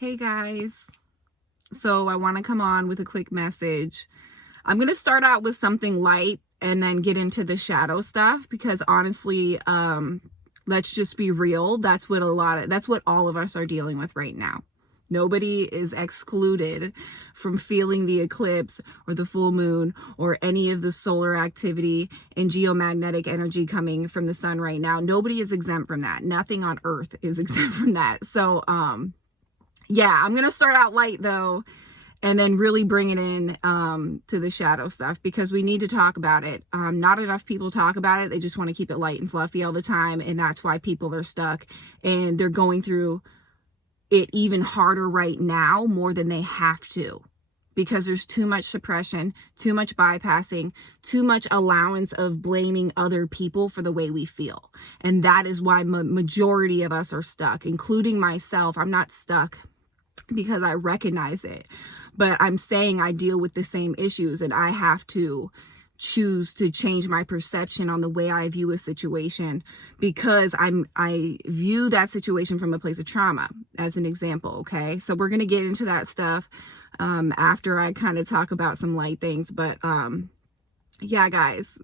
Hey guys, so I want to come on with a quick message. I'm going to start out with something light and then get into the shadow stuff because honestly, let's just be real. That's what all of us are dealing with right now. Nobody is excluded from feeling the eclipse or the full moon or any of the solar activity and geomagnetic energy coming from the sun right now. Nobody is exempt from that. Nothing on earth is exempt from that. So, yeah, I'm going to start out light though, and then really bring it in to the shadow stuff because we need to talk about it. Not enough people talk about it. They just want to keep it light and fluffy all the time. And that's why people are stuck and they're going through it even harder right now, more than they have to, because there's too much suppression, too much bypassing, too much allowance of blaming other people for the way we feel. And that is why majority of us are stuck, including myself. I'm not stuck because I recognize it, but I'm saying I deal with the same issues and I have to choose to change my perception on the way I view a situation because I view that situation from a place of trauma as an example. Okay. So we're going to get into that stuff after I kind of talk about some light things, but yeah, guys,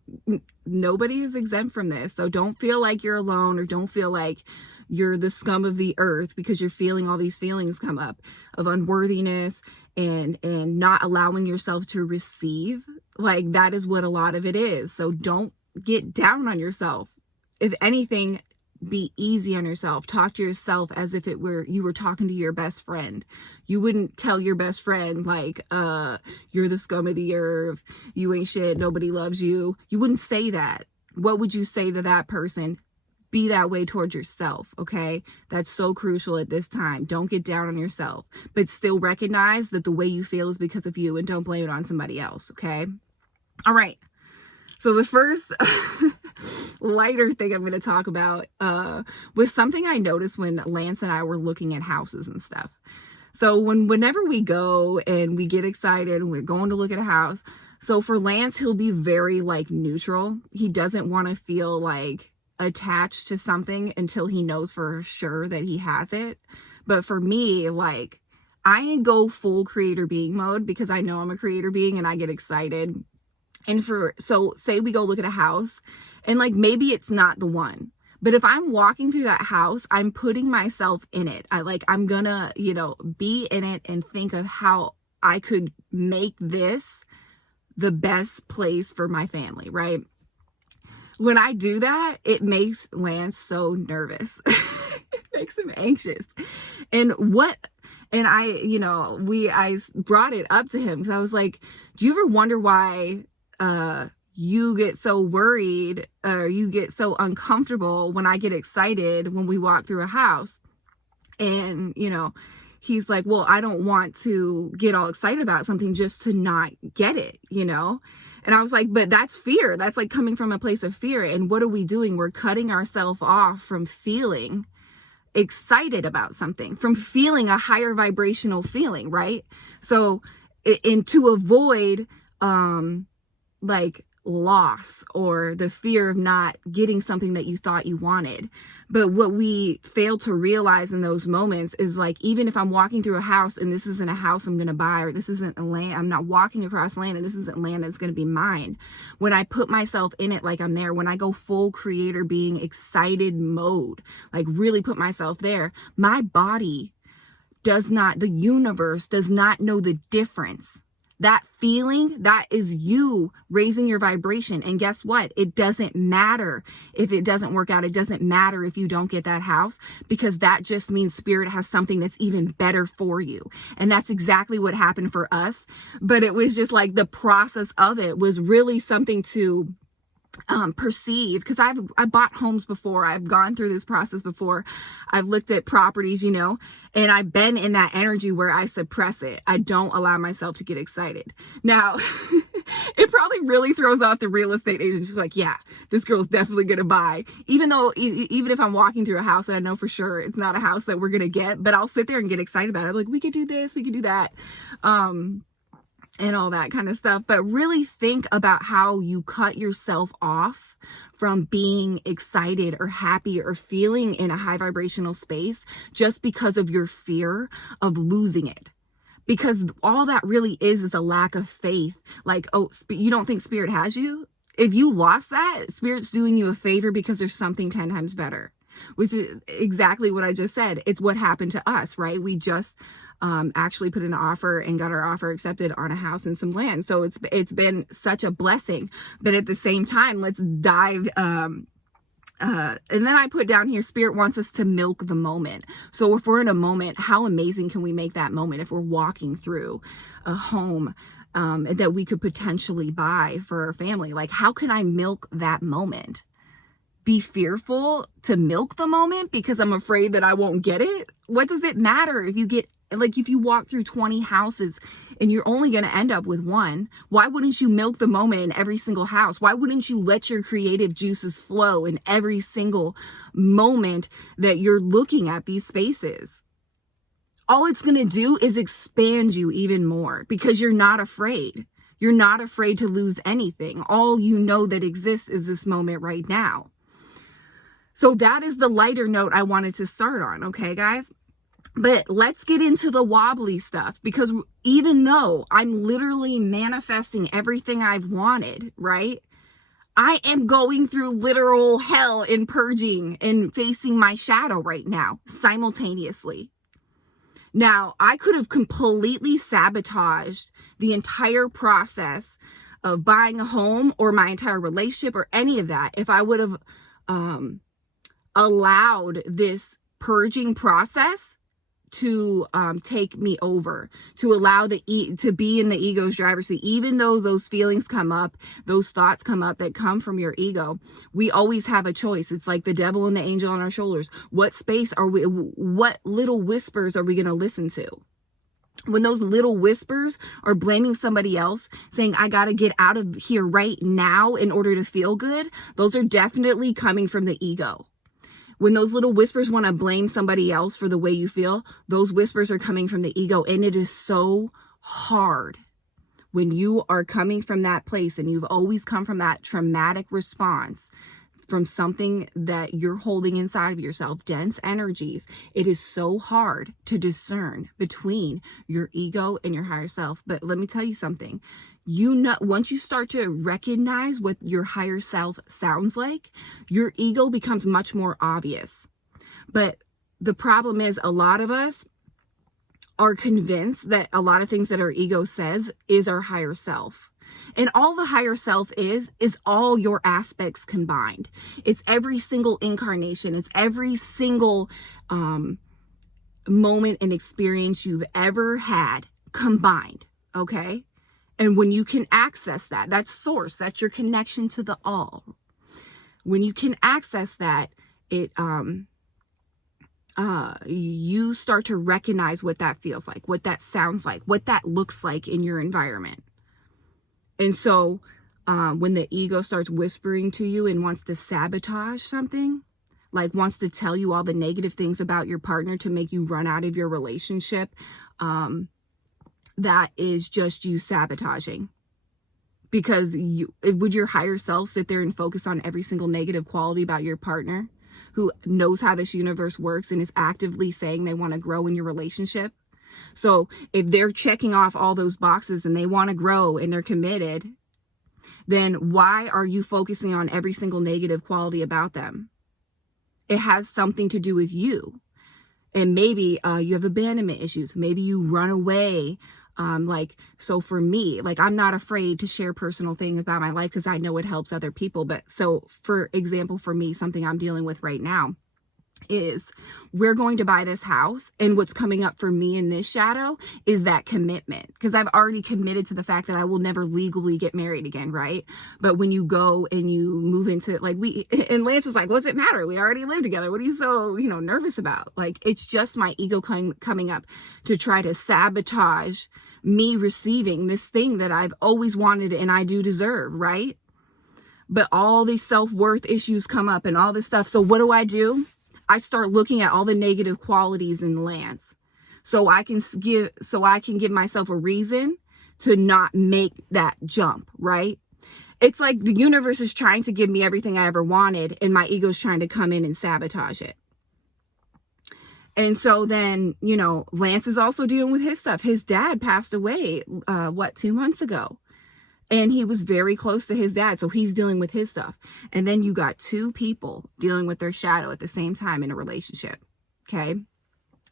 nobody is exempt from this. So don't feel like you're alone or don't feel like you're the scum of the earth because you're feeling all these feelings come up of unworthiness and not allowing yourself to receive. Like that is what a lot of it is. So don't get down on yourself. If anything, be easy on yourself. Talk to yourself as if you were talking to your best friend. You wouldn't tell your best friend like, you're the scum of the earth, you ain't shit, nobody loves you. You wouldn't say that. What would you say to that person? Be that way towards yourself, okay? That's so crucial at this time. Don't get down on yourself, but still recognize that the way you feel is because of you and don't blame it on somebody else, okay? All right. So the first lighter thing I'm going to talk about was something I noticed when Lance and I were looking at houses and stuff. So whenever we go and we get excited and we're going to look at a house, so for Lance, he'll be very like neutral. He doesn't want to feel like attached to something until he knows for sure that he has it. But for me, like I go full creator being mode because I know I'm a creator being and I get excited. And so say we go look at a house and like maybe it's not the one, but if I'm walking through that house, I'm putting myself in it. I'm gonna, be in it and think of how I could make this the best place for my family, right? When I do that, it makes Lance so nervous. It makes him anxious. I brought it up to him because I was like, do you ever wonder why you get so worried or you get so uncomfortable when I get excited when we walk through a house? And, he's like, well, I don't want to get all excited about something just to not get it, And I was like, but that's fear. That's like coming from a place of fear. And what are we doing? We're cutting ourselves off from feeling excited about something, from feeling a higher vibrational feeling, right? So, to avoid like loss or the fear of not getting something that you thought you wanted. But what we fail to realize in those moments is like, even if I'm walking through a house and this isn't a house I'm going to buy, or this isn't a land, I'm not walking across land and this isn't land that's going to be mine. When I put myself in it, like I'm there, when I go full creator being excited mode, like really put myself there, my body the universe does not know the difference. That feeling, that is you raising your vibration. And guess what? It doesn't matter if it doesn't work out. It doesn't matter if you don't get that house, because that just means spirit has something that's even better for you. And that's exactly what happened for us. But it was just like the process of it was really something to perceive, because I bought homes before. I've gone through this process before. I've looked at properties, and I've been in that energy where I suppress it. I don't allow myself to get excited. Now, it probably really throws off the real estate agent. She's like, yeah, this girl's definitely going to buy. Even if I'm walking through a house and I know for sure it's not a house that we're going to get, but I'll sit there and get excited about it. I'm like, we could do this, we could do that. and all that kind of stuff. But really think about how you cut yourself off from being excited or happy or feeling in a high vibrational space just because of your fear of losing it. Because all that really is a lack of faith. Like, oh, you don't think spirit has you? If you lost that, spirit's doing you a favor because there's something 10 times better, which is exactly what I just said. It's what happened to us, right? We just actually put in an offer and got our offer accepted on a house and some land. So it's been such a blessing. But at the same time, let's dive and then I put down here, spirit wants us to milk the moment. So if we're in a moment, how amazing can we make that moment if we're walking through a home that we could potentially buy for our family? Like, how can I milk that moment? Be fearful to milk the moment because I'm afraid that I won't get it? What does it matter if you get, like, if you walk through 20 houses and you're only going to end up with one? Why wouldn't you milk the moment in every single house? Why wouldn't you let your creative juices flow in every single moment that you're looking at these spaces? All it's going to do is expand you even more because you're not afraid. You're not afraid to lose anything. All you know that exists is this moment right now. So that is the lighter note I wanted to start on. Okay, guys? But let's get into the wobbly stuff, because even though I'm literally manifesting everything I've wanted, right? I am going through literal hell in purging and facing my shadow right now simultaneously. Now, I could have completely sabotaged the entire process of buying a home or my entire relationship or any of that if I would have allowed this purging process to take me over, to allow to be in the ego's driver's seat. Even though those feelings come up, those thoughts come up that come from your ego, we always have a choice. It's like the devil and the angel on our shoulders. What space are we, what little whispers are we going to listen to? When those little whispers are blaming somebody else, saying, I got to get out of here right now in order to feel good, those are definitely coming from the ego. When those little whispers want to blame somebody else for the way you feel, those whispers are coming from the ego. And it is so hard when you are coming from that place and you've always come from that traumatic response from something that you're holding inside of yourself, dense energies. It is so hard to discern between your ego and your higher self. But let me tell you something. You know, once you start to recognize what your higher self sounds like, your ego becomes much more obvious. But the problem is, a lot of us are convinced that a lot of things that our ego says is our higher self. And all the higher self is all your aspects combined. It's every single incarnation. It's every single moment and experience you've ever had combined. Okay? And when you can access that, that's source, that's your connection to the all. When you can access that, it you start to recognize what that feels like, what that sounds like, what that looks like in your environment. And so when the ego starts whispering to you and wants to sabotage something, like wants to tell you all the negative things about your partner to make you run out of your relationship, that is just you sabotaging. Because would your higher self sit there and focus on every single negative quality about your partner who knows how this universe works and is actively saying they want to grow in your relationship? So if they're checking off all those boxes and they want to grow and they're committed, then why are you focusing on every single negative quality about them? It has something to do with you. And maybe you have abandonment issues. Maybe you run away. So for me, like, I'm not afraid to share personal things about my life because I know it helps other people. But so for example, for me, something I'm dealing with right now is we're going to buy this house, and what's coming up for me in this shadow is that commitment, because I've already committed to the fact that I will never legally get married again, right? But when you go and you move into, like, and Lance was like, what's it matter? We already live together. What are you so, nervous about? Like, it's just my ego coming up to try to sabotage me receiving this thing that I've always wanted and I do deserve, right? But all these self-worth issues come up and all this stuff. So what do? I start looking at all the negative qualities in Lance, so I can give myself a reason to not make that jump, right? It's like the universe is trying to give me everything I ever wanted, and my ego's trying to come in and sabotage it. And so then, you know, Lance is also dealing with his stuff. His dad passed away, 2 months ago? And he was very close to his dad, so he's dealing with his stuff. And then you got two people dealing with their shadow at the same time in a relationship, okay?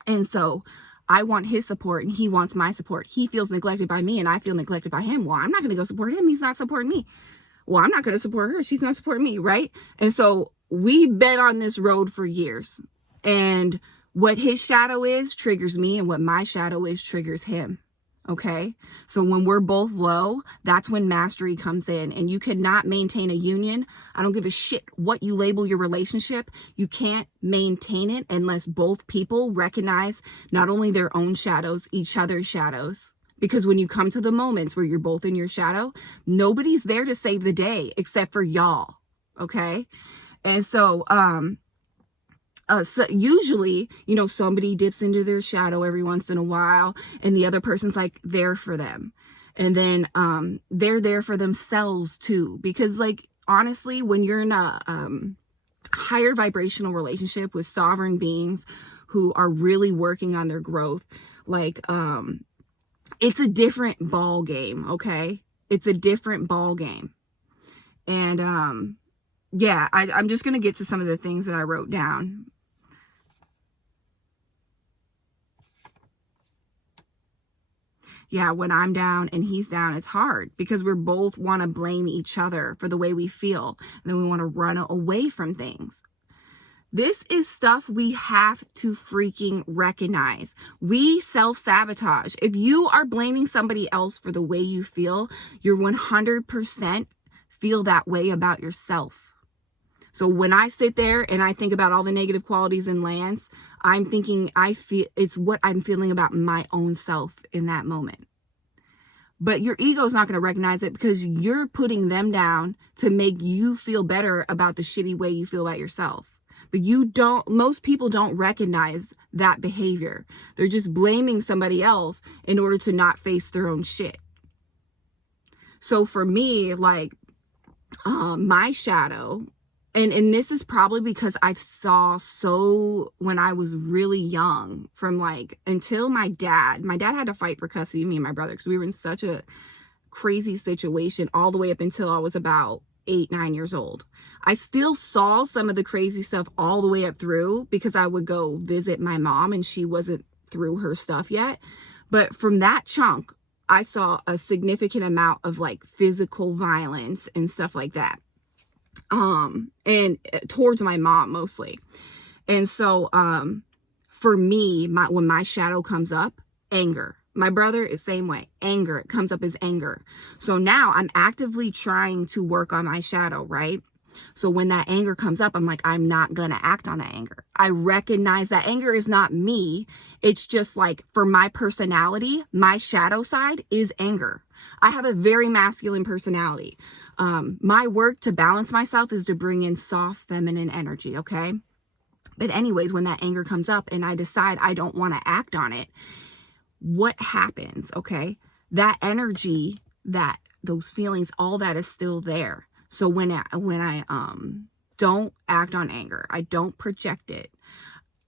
And so I want his support, and he wants my support. He feels neglected by me, and I feel neglected by him. Well, I'm not going to go support him. He's not supporting me. Well, I'm not going to support her. She's not supporting me, right? And so we've been on this road for years. And what his shadow is triggers me, and what my shadow is triggers him. Okay, so when we're both low, that's when mastery comes in, and you cannot maintain a union. I don't give a shit what you label your relationship. You can't maintain it unless both people recognize not only their own shadows, each other's shadows. Because when you come to the moments where you're both in your shadow, nobody's there to save the day except for y'all. Okay, and so so usually, you know, somebody dips into their shadow every once in a while, and the other person's like there for them. And then they're there for themselves too. Because, like, honestly, when you're in a higher vibrational relationship with sovereign beings who are really working on their growth, like, it's a different ball game, okay? It's a different ball game. And yeah, I'm just going to get to some of the things that I wrote down. Yeah, when I'm down and he's down, it's hard because we're both want to blame each other for the way we feel. And then we want to run away from things. This is stuff we have to freaking recognize. We self-sabotage. If you are blaming somebody else for the way you feel, you're 100% feel that way about yourself. So when I sit there and I think about all the negative qualities in Lance, I'm thinking it's what I'm feeling about my own self in that moment. But your ego's not going to recognize it because you're putting them down to make you feel better about the shitty way you feel about yourself. But most people don't recognize that behavior. They're just blaming somebody else in order to not face their own shit. So for me, like, my shadow, and this is probably because I saw when I was really young, from like until my dad had to fight for custody of me and my brother because we were in such a crazy situation all the way up until I was about 8-9 years old. I still saw some of the crazy stuff all the way up through because I would go visit my mom and she wasn't through her stuff yet. But from that chunk, I saw a significant amount of like physical violence and stuff like that. And towards my mom mostly. And so, for me, when my shadow comes up, anger. My brother is same way. Anger. It comes up as anger. So now I'm actively trying to work on my shadow, right? So when that anger comes up, I'm like, I'm not going to act on that anger. I recognize that anger is not me. It's just like, for my personality, my shadow side is anger. I have a very masculine personality. My work to balance myself is to bring in soft feminine energy, okay? But anyways, when that anger comes up and I decide I don't want to act on it, what happens, okay? That energy, those feelings, all that is still there. So when I don't act on anger, I don't project it,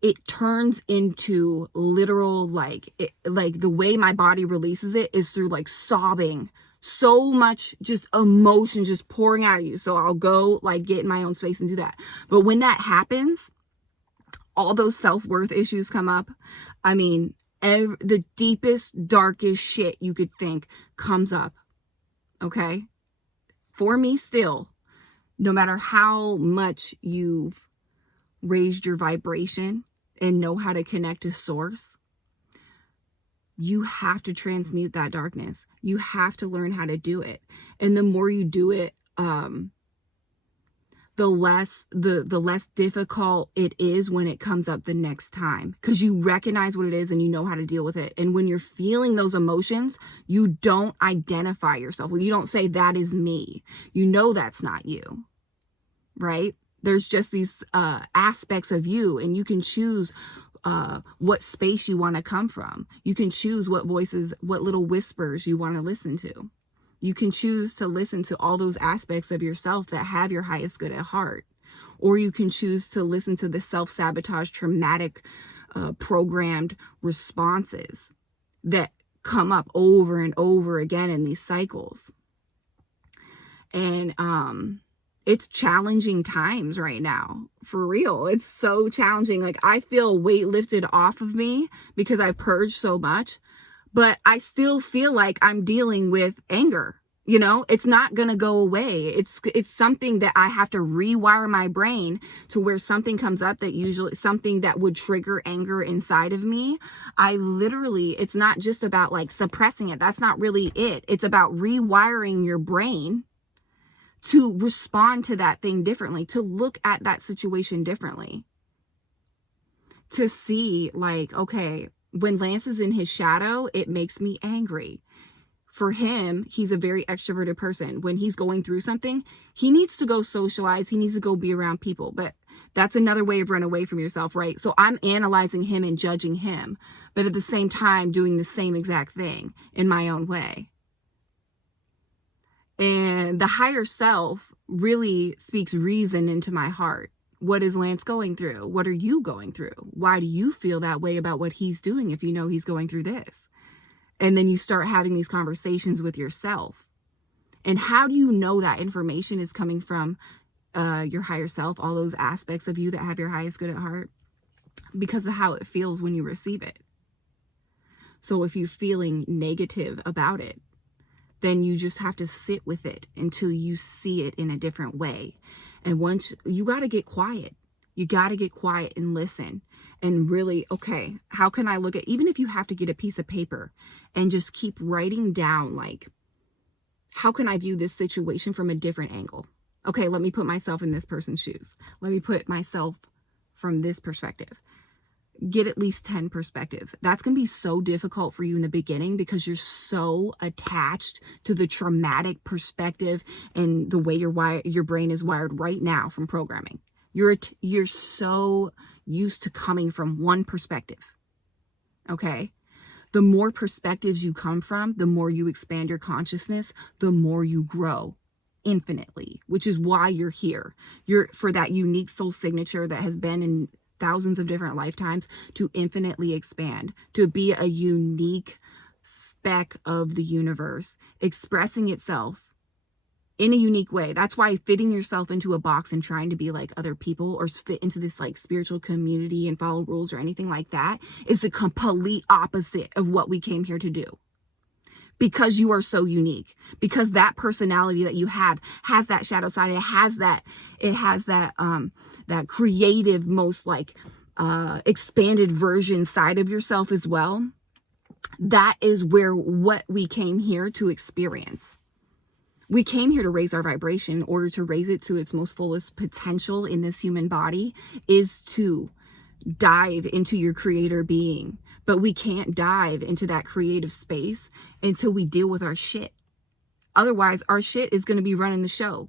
it turns into literal, like the way my body releases it is through like sobbing, so much just emotion just pouring out of you. So I'll go like get in my own space and do that. But when that happens, all those self-worth issues come up. I mean, the deepest, darkest shit you could think comes up. Okay? For me still, no matter how much you've raised your vibration and know how to connect to source, you have to transmute that darkness. You have to learn how to do it. And the more you do it, the less difficult it is when it comes up the next time, because you recognize what it is and you know how to deal with it. And when you're feeling those emotions, you don't identify yourself. Well, you don't say that is me. You know that's not you, right? There's just these aspects of you, and you can choose what space you want to come from. You can choose what voices, what little whispers you want to listen to. You can choose to listen to all those aspects of yourself that have your highest good at heart. Or you can choose to listen to the self-sabotage, traumatic, programmed responses that come up over and over again in these cycles. And it's challenging times right now, for real. It's so challenging. Like, I feel weight lifted off of me because I purged so much, but I still feel like I'm dealing with anger. You know, it's not going to go away. It's something that I have to rewire my brain to where something comes up that usually something that would trigger anger inside of me. It's not just about like suppressing it. That's not really it. It's about rewiring your brain to respond to that thing differently, to look at that situation differently, to see like, okay, when Lance is in his shadow, it makes me angry. For him, he's a very extroverted person. When he's going through something, he needs to go socialize. He needs to go be around people. But that's another way of running away from yourself, right? So I'm analyzing him and judging him, but at the same time doing the same exact thing in my own way. And the higher self really speaks reason into my heart. What is Lance going through? What are you going through? Why do you feel that way about what he's doing if you know he's going through this? And then you start having these conversations with yourself. And how do you know that information is coming from your higher self, all those aspects of you that have your highest good at heart? Because of how it feels when you receive it. So if you're feeling negative about it, then you just have to sit with it until you see it in a different way. And once you got to get quiet, you got to get quiet and listen and really, okay, how can I look at, even if you have to get a piece of paper and just keep writing down, like, how can I view this situation from a different angle? Okay, let me put myself in this person's shoes. Let me put myself from this perspective. Get at least 10 perspectives. That's going to be so difficult for you in the beginning because you're so attached to the traumatic perspective and the way your brain is wired right now from programming. You're so used to coming from one perspective. Okay? The more perspectives you come from, the more you expand your consciousness, the more you grow infinitely, which is why you're here. You're for that unique soul signature that has been in thousands of different lifetimes to infinitely expand, to be a unique speck of the universe, expressing itself in a unique way. That's why fitting yourself into a box and trying to be like other people or fit into this like spiritual community and follow rules or anything like that is the complete opposite of what we came here to do. Because you are so unique, because that personality that you have has that shadow side. It has that that creative, most like expanded version side of yourself as well. That is what we came here to experience. We came here to raise our vibration. In order to raise it to its most fullest potential in this human body is to dive into your creator being. But we can't dive into that creative space until we deal with our shit. Otherwise, our shit is going to be running the show.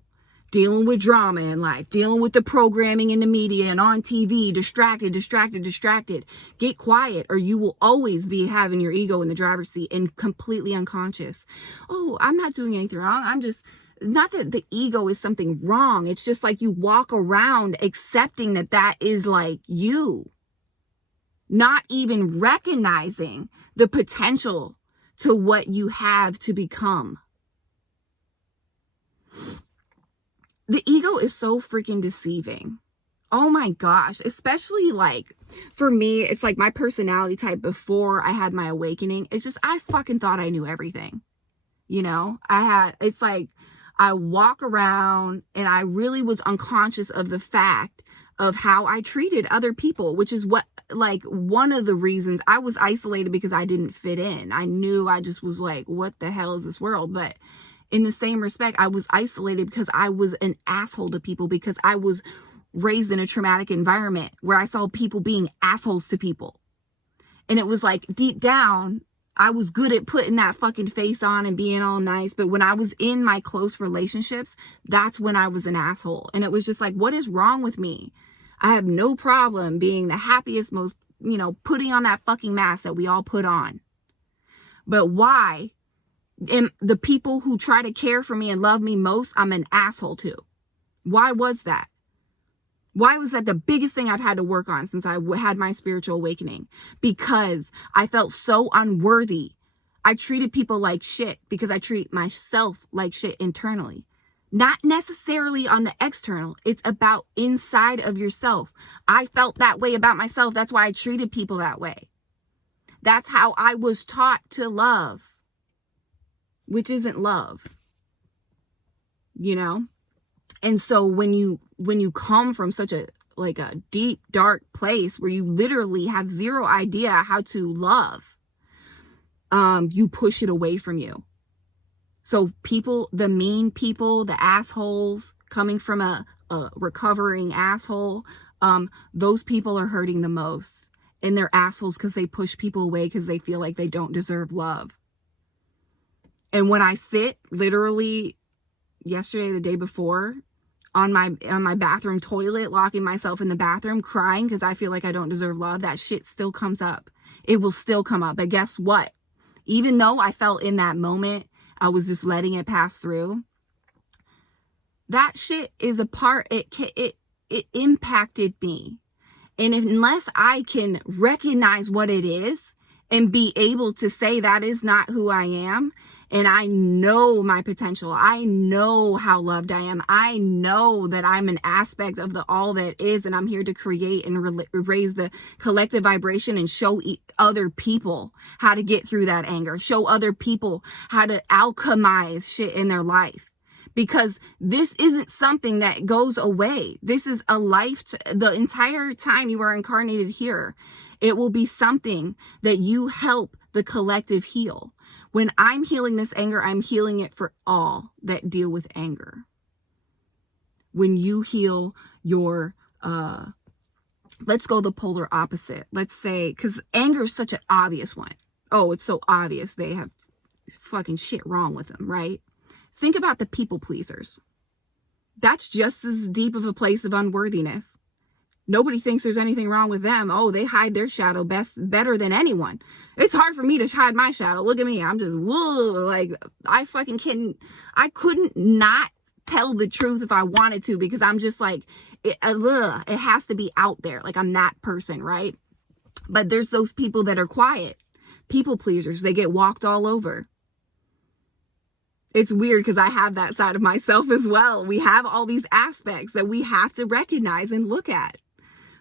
Dealing with drama in life, dealing with the programming in the media and on TV, distracted. Get quiet or you will always be having your ego in the driver's seat and completely unconscious. Oh, I'm not doing anything wrong. I'm just, not that the ego is something wrong. It's just like you walk around accepting that is like you. Not even recognizing the potential to what you have to become. The ego is so freaking deceiving. Oh my gosh. Especially like, for me, it's like my personality type before I had my awakening. It's just, I fucking thought I knew everything. You know, it's like, I walk around and I really was unconscious of the fact of how I treated other people, which is what, like, one of the reasons I was isolated because I didn't fit in. I knew I just was like, what the hell is this world? But in the same respect, I was isolated because I was an asshole to people because I was raised in a traumatic environment where I saw people being assholes to people. And it was like deep down, I was good at putting that fucking face on and being all nice. But when I was in my close relationships, that's when I was an asshole. And it was just like, what is wrong with me? I have no problem being the happiest, most putting on that fucking mask that we all put on. But why? And the people who try to care for me and love me most, I'm an asshole to. Why was that? Why was that the biggest thing I've had to work on since I had my spiritual awakening? Because I felt so unworthy. I treated people like shit because I treat myself like shit internally. Not necessarily on the external. It's about inside of yourself. I felt that way about myself. That's why I treated people that way. That's how I was taught to love, which isn't love, And so when you come from such a deep, dark place where you literally have zero idea how to love, you push it away from you. So people, the mean people, the assholes coming from a recovering asshole, those people are hurting the most. And they're assholes because they push people away because they feel like they don't deserve love. And when I sit literally yesterday, the day before, on my bathroom toilet, locking myself in the bathroom, crying because I feel like I don't deserve love, that shit still comes up. It will still come up. But guess what? Even though I felt in that moment, I was just letting it pass through. That shit is a part, it impacted me. And unless I can recognize what it is and be able to say that is not who I am, and I know my potential, I know how loved I am, I know that I'm an aspect of the all that is, and I'm here to create and raise the collective vibration and show other people how to get through that anger, show other people how to alchemize shit in their life. Because this isn't something that goes away. This is a life, the entire time you are incarnated here, it will be something that you help the collective heal. When I'm healing this anger, I'm healing it for all that deal with anger. When you heal your, let's go the polar opposite. Let's say, because anger is such an obvious one. Oh, it's so obvious they have fucking shit wrong with them, right? Think about the people pleasers. That's just as deep of a place of unworthiness. Nobody thinks there's anything wrong with them. Oh, they hide their shadow better than anyone. It's hard for me to hide my shadow. Look at me. I'm just, whoa, I couldn't not tell the truth if I wanted to, because I'm just it has to be out there. I'm that person, right? But there's those people that are quiet. People pleasers. They get walked all over. It's weird because I have that side of myself as well. We have all these aspects that we have to recognize and look at.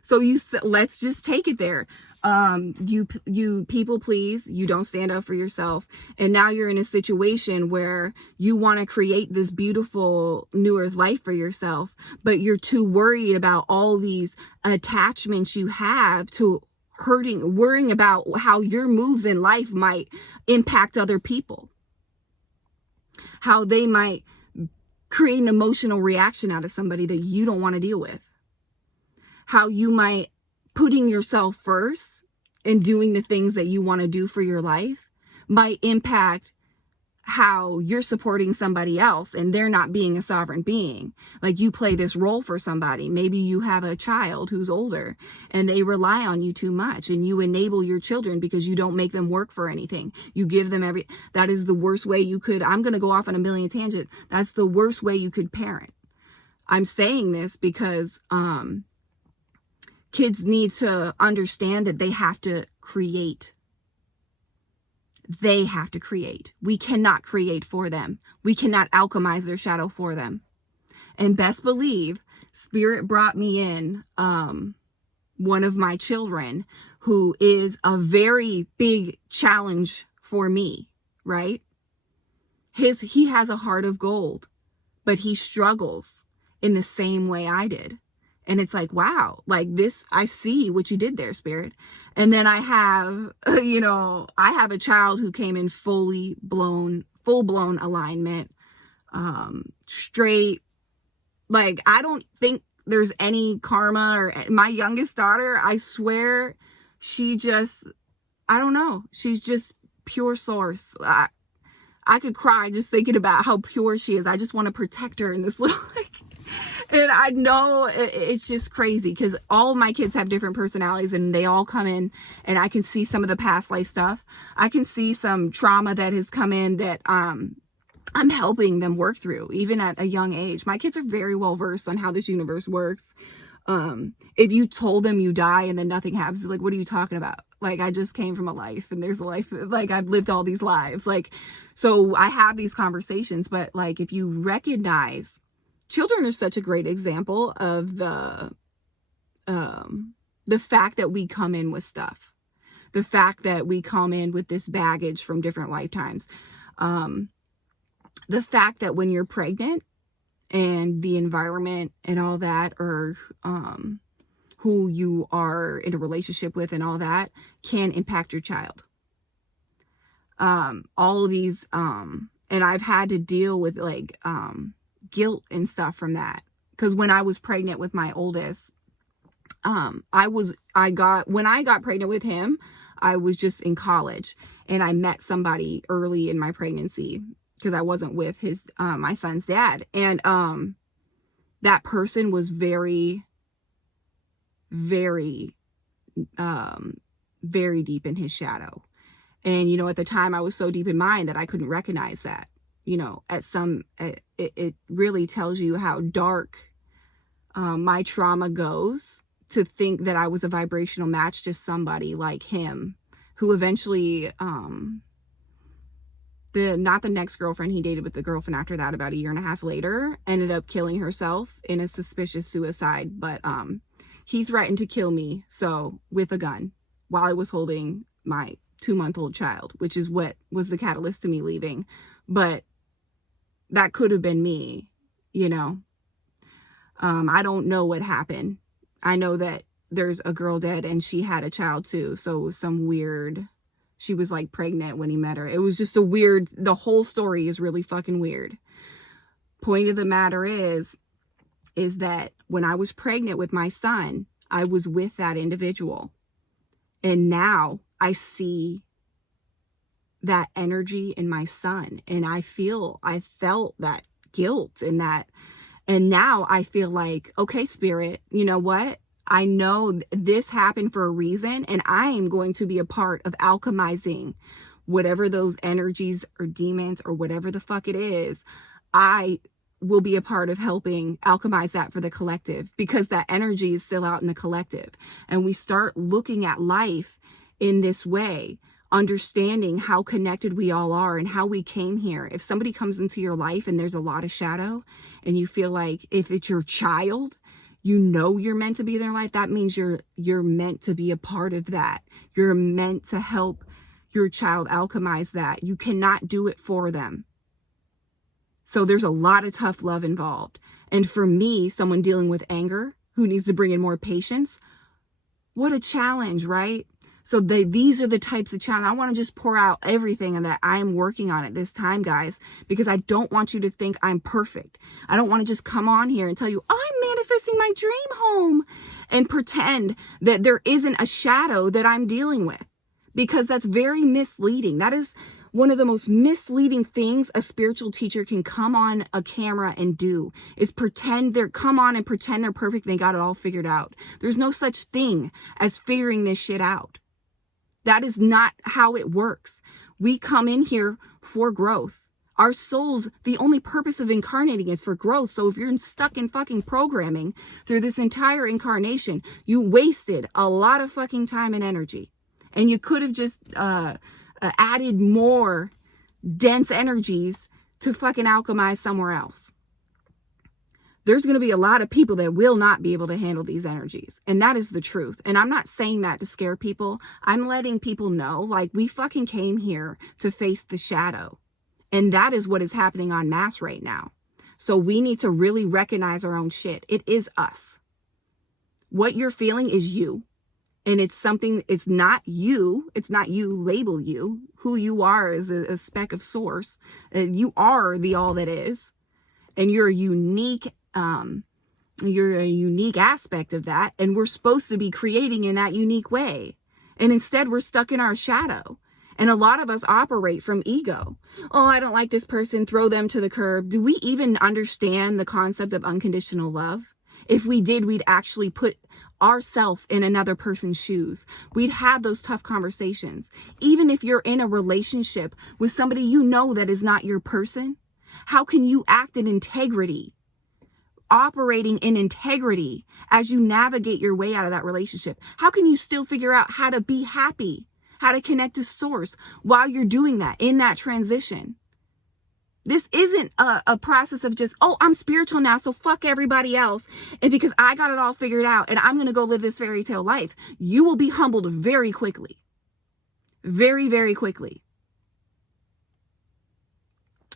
So let's just take it there. You people please, you don't stand up for yourself. And now you're in a situation where you want to create this beautiful new earth life for yourself, but you're too worried about all these attachments you have to worrying about how your moves in life might impact other people. How they might create an emotional reaction out of somebody that you don't want to deal with. How you might putting yourself first and doing the things that you want to do for your life might impact how you're supporting somebody else and they're not being a sovereign being. You play this role for somebody. Maybe you have a child who's older and they rely on you too much, and you enable your children because you don't make them work for anything. You give them that is the worst way you could, I'm going to go off on a million tangents. That's the worst way you could parent. I'm saying this because, kids need to understand that they have to create. They have to create. We cannot create for them. We cannot alchemize their shadow for them. And best believe, Spirit brought me in one of my children who is a very big challenge for me, right? He has a heart of gold, but he struggles in the same way I did. And it's wow, this, I see what you did there, Spirit. And then I have, I have a child who came in full blown alignment, straight. I don't think there's any karma. Or my youngest daughter, I swear, she just, I don't know. She's just pure source. I could cry just thinking about how pure she is. I just want to protect her in this little, And I know it's just crazy because all of my kids have different personalities and they all come in, and I can see some of the past life stuff. I can see some trauma that has come in that I'm helping them work through, even at a young age. My kids are very well versed on how this universe works. If you told them you die and then nothing happens, like, what are you talking about? Like, I just came from a life and there's a life, like, I've lived all these lives. Like, so I have these conversations, but like, if you recognize, children are such a great example of the fact that we come in with stuff, the fact that we come in with this baggage from different lifetimes. The fact that when you're pregnant and the environment and all that, or who you are in a relationship with and all that, can impact your child. All of these, and I've had to deal with like guilt and stuff from that. Because when I was pregnant with my oldest, when I got pregnant with him, I was just in college, and I met somebody early in my pregnancy because I wasn't with his my son's dad, and that person was very, very, very deep in his shadow. And you know, at the time I was so deep in mine that I couldn't recognize that. You know, it really tells you how dark my trauma goes, to think that I was a vibrational match to somebody like him, who eventually not the next girlfriend he dated, but the girlfriend after that, about a year and a half later, ended up killing herself in a suspicious suicide. But he threatened to kill me, so, with a gun, while I was holding my 2-month-old child, which is what was the catalyst to me leaving. But that could have been me, you know. I don't know what happened. I know that there's a girl dead and she had a child too, so it was some weird, she was like pregnant when he met her. It was just a weird, the whole story is really fucking weird. Point of the matter is that when I was pregnant with my son, I was with that individual. And now I see that energy in my son, and I felt that guilt in that. And now I feel like, okay, spirit, you know what? I know this happened for a reason, and I am going to be a part of alchemizing whatever those energies or demons or whatever the fuck it is. I will be a part of helping alchemize that for the collective, because that energy is still out in the collective. And we start looking at life in this way, understanding how connected we all are and how we came here. If somebody comes into your life and there's a lot of shadow, and you feel like, if it's your child, you know you're meant to be in their life, that means you're meant to be a part of that. You're meant to help your child alchemize that. You cannot do it for them. So there's a lot of tough love involved. And for me, someone dealing with anger who needs to bring in more patience, what a challenge, right? So these are the types of challenge. I want to just pour out everything that I am working on at this time, guys, because I don't want you to think I'm perfect. I don't want to just come on here and tell you, I'm manifesting my dream home, and pretend that there isn't a shadow that I'm dealing with, because that's very misleading. That is one of the most misleading things a spiritual teacher can come on a camera and do, is pretend they're perfect. They got it all figured out. There's no such thing as figuring this shit out. That is not how it works. We come in here for growth. Our souls, the only purpose of incarnating is for growth. So if you're stuck in fucking programming through this entire incarnation, you wasted a lot of fucking time and energy. And you could have just added more dense energies to fucking alchemize somewhere else. There's going to be a lot of people that will not be able to handle these energies. And that is the truth. And I'm not saying that to scare people. I'm letting people know, like, we fucking came here to face the shadow. And that is what is happening en masse right now. So we need to really recognize our own shit. It is us. What you're feeling is you. And it's something, it's not you. It's not you, label you. Who you are is a speck of source. You are the all that is. And you're a unique aspect of that. And we're supposed to be creating in that unique way. And instead we're stuck in our shadow. And a lot of us operate from ego. Oh, I don't like this person, throw them to the curb. Do we even understand the concept of unconditional love? If we did, we'd actually put ourselves in another person's shoes. We'd have those tough conversations. Even if you're in a relationship with somebody you know that is not your person, how can you act in integrity, operating in integrity as you navigate your way out of that relationship? How can you still figure out how to be happy, how to connect to source while you're doing that, in that transition? This isn't a process of just, oh, I'm spiritual now, so fuck everybody else. And because I got it all figured out and I'm going to go live this fairy tale life. You will be humbled very quickly. Very, very quickly.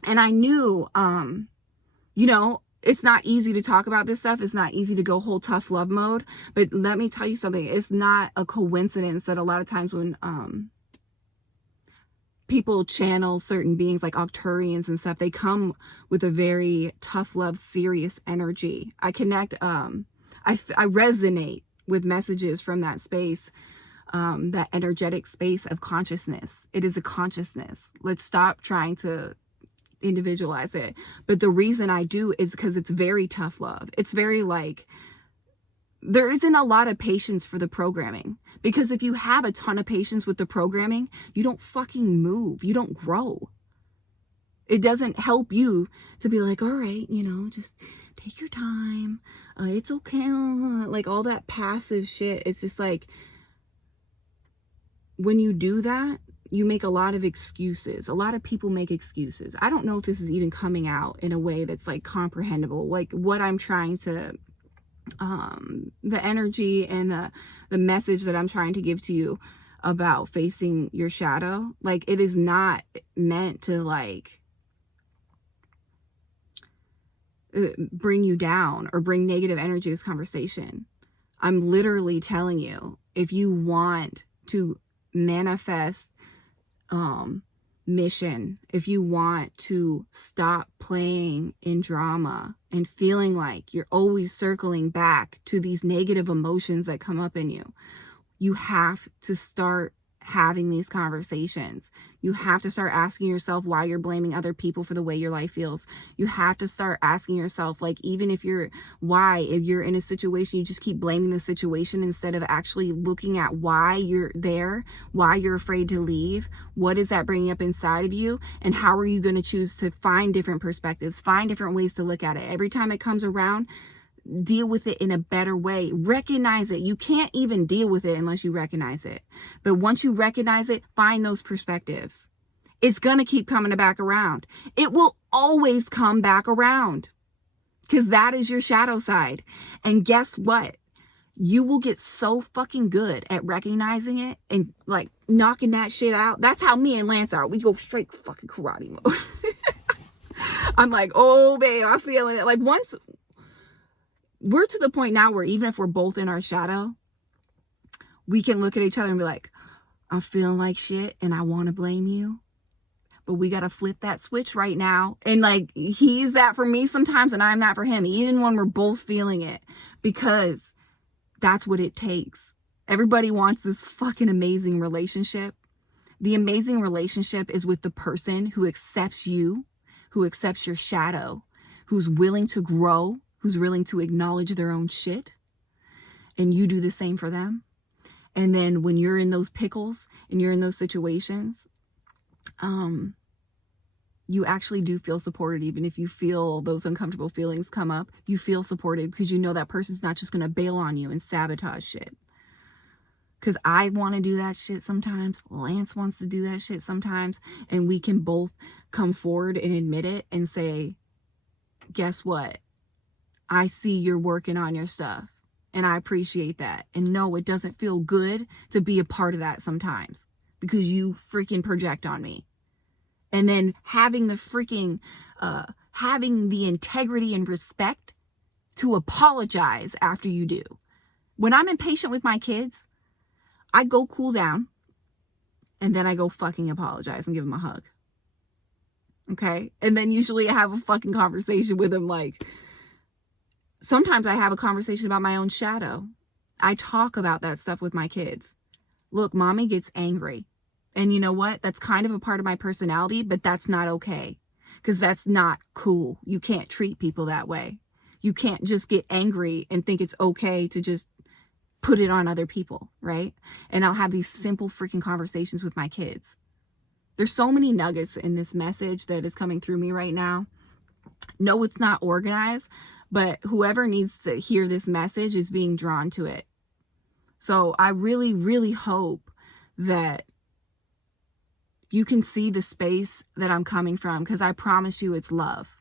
And I knew, you know, it's not easy to talk about this stuff. It's not easy to go whole tough love mode. But let me tell you something. It's not a coincidence that a lot of times when people channel certain beings like Octurians and stuff, they come with a very tough love, serious energy. I connect, I resonate with messages from that space, that energetic space of consciousness. It is a consciousness. Let's stop trying to individualize it. But the reason I do is because it's very tough love. It's very like, there isn't a lot of patience for the programming, because if you have a ton of patience with the programming, you don't fucking move. You don't grow. It doesn't help you to be like, all right, you know, just take your time. It's okay. Like all that passive shit. It's just like, when you do that, you make a lot of excuses. A lot of people make excuses. I don't know if this is even coming out in a way that's like comprehensible. Like what I'm trying to, the energy and the message that I'm trying to give to you about facing your shadow. Like it is not meant to like bring you down or bring negative energy to this conversation. I'm literally telling you, if you want to manifest mission, if you want to stop playing in drama and feeling like you're always circling back to these negative emotions that come up in you, you have to start having these conversations. You have to start asking yourself why you're blaming other people for the way your life feels. You have to start asking yourself, like, even if you're in a situation, you just keep blaming the situation instead of actually looking at why you're there, why you're afraid to leave. What is that bringing up inside of you? And how are you going to choose to find different perspectives, find different ways to look at it? Every time it comes around, deal with it in a better way. Recognize it. You can't even deal with it unless you recognize it. But once you recognize it, find those perspectives. It's going to keep coming back around. It will always come back around, because that is your shadow side. And guess what? You will get so fucking good at recognizing it and like knocking that shit out. That's how me and Lance are. We go straight fucking karate mode. I'm like, oh babe, I'm feeling it. Like once we're to the point now where even if we're both in our shadow, we can look at each other and be like, I'm feeling like shit and I want to blame you, but we got to flip that switch right now. And like, he's that for me sometimes and I'm that for him, even when we're both feeling it, because that's what it takes. Everybody wants this fucking amazing relationship. The amazing relationship is with the person who accepts you, who accepts your shadow, who's willing to grow, who's willing to acknowledge their own shit, and you do the same for them. And then when you're in those pickles and you're in those situations, you actually do feel supported. Even if you feel those uncomfortable feelings come up, you feel supported because you know that person's not just going to bail on you and sabotage shit. Because I want to do that shit sometimes. Lance wants to do that shit sometimes. And we can both come forward and admit it and say, guess what? I see you're working on your stuff and I appreciate that. And no, it doesn't feel good to be a part of that sometimes because you freaking project on me. And then having the freaking, having the integrity and respect to apologize after you do. When I'm impatient with my kids, I go cool down and then I go fucking apologize and give them a hug. Okay? And then usually I have a fucking conversation with them like, sometimes I have a conversation about my own shadow. I talk about that stuff with my kids. Look, mommy gets angry. And you know what? That's kind of a part of my personality, but that's not okay. Because that's not cool. You can't treat people that way. You can't just get angry and think it's okay to just put it on other people, right? And I'll have these simple freaking conversations with my kids. There's so many nuggets in this message that is coming through me right now. No, it's not organized, but whoever needs to hear this message is being drawn to it. So I really, really hope that you can see the space that I'm coming from, because I promise you it's love.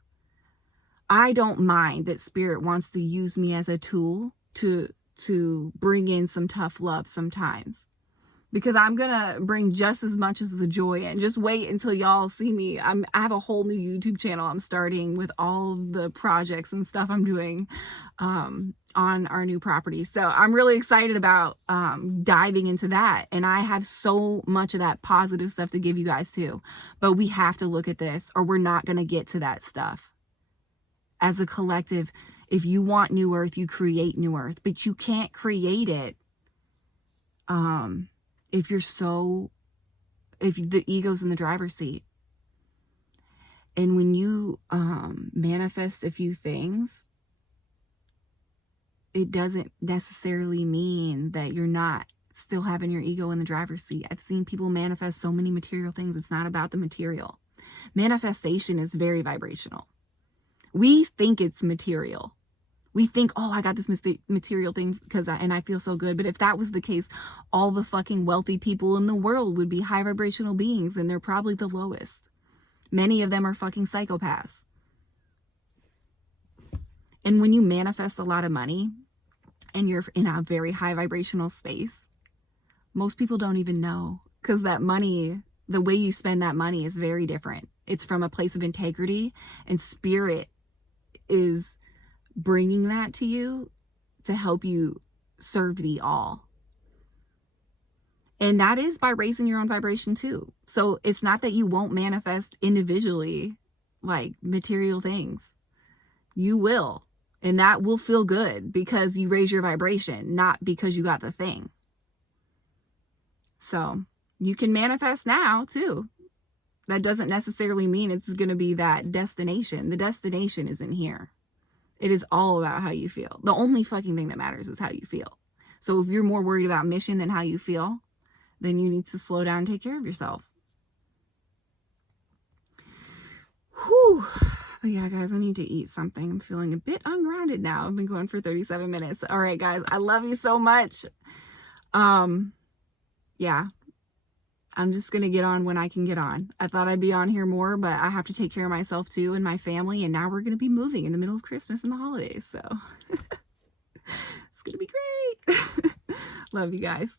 I don't mind that Spirit wants to use me as a tool to bring in some tough love sometimes, because I'm gonna bring just as much as the joy in. Just wait until y'all see me. I have a whole new YouTube channel I'm starting with all the projects and stuff I'm doing on our new property. So I'm really excited about diving into that. And I have so much of that positive stuff to give you guys too. But we have to look at this, or we're not gonna get to that stuff. As a collective, if you want New Earth, you create New Earth, but you can't create it if the ego's in the driver's seat. And when you manifest a few things, it doesn't necessarily mean that you're not still having your ego in the driver's seat. I've seen people manifest so many material things. It's not about the material. Manifestation is very vibrational. We think it's material. We think, oh, I got this material thing and I feel so good. But if that was the case, all the fucking wealthy people in the world would be high vibrational beings, and they're probably the lowest. Many of them are fucking psychopaths. And when you manifest a lot of money and you're in a very high vibrational space, most people don't even know, because that money, the way you spend that money is very different. It's from a place of integrity, and Spirit is bringing that to you to help you serve the all. And that is by raising your own vibration too. So it's not that you won't manifest individually like material things. You will. And that will feel good because you raise your vibration, not because you got the thing. So you can manifest now too. That doesn't necessarily mean it's going to be that destination. The destination isn't here. It is all about how you feel. The only fucking thing that matters is how you feel. So if you're more worried about mission than how you feel, then you need to slow down and take care of yourself. Whew. But yeah, guys, I need to eat something. I'm feeling a bit ungrounded now. I've been going for 37 minutes. All right, guys, I love you so much. Yeah, I'm just going to get on when I can get on. I thought I'd be on here more, but I have to take care of myself too and my family. And now we're going to be moving in the middle of Christmas and the holidays. So it's going to be great. Love you guys.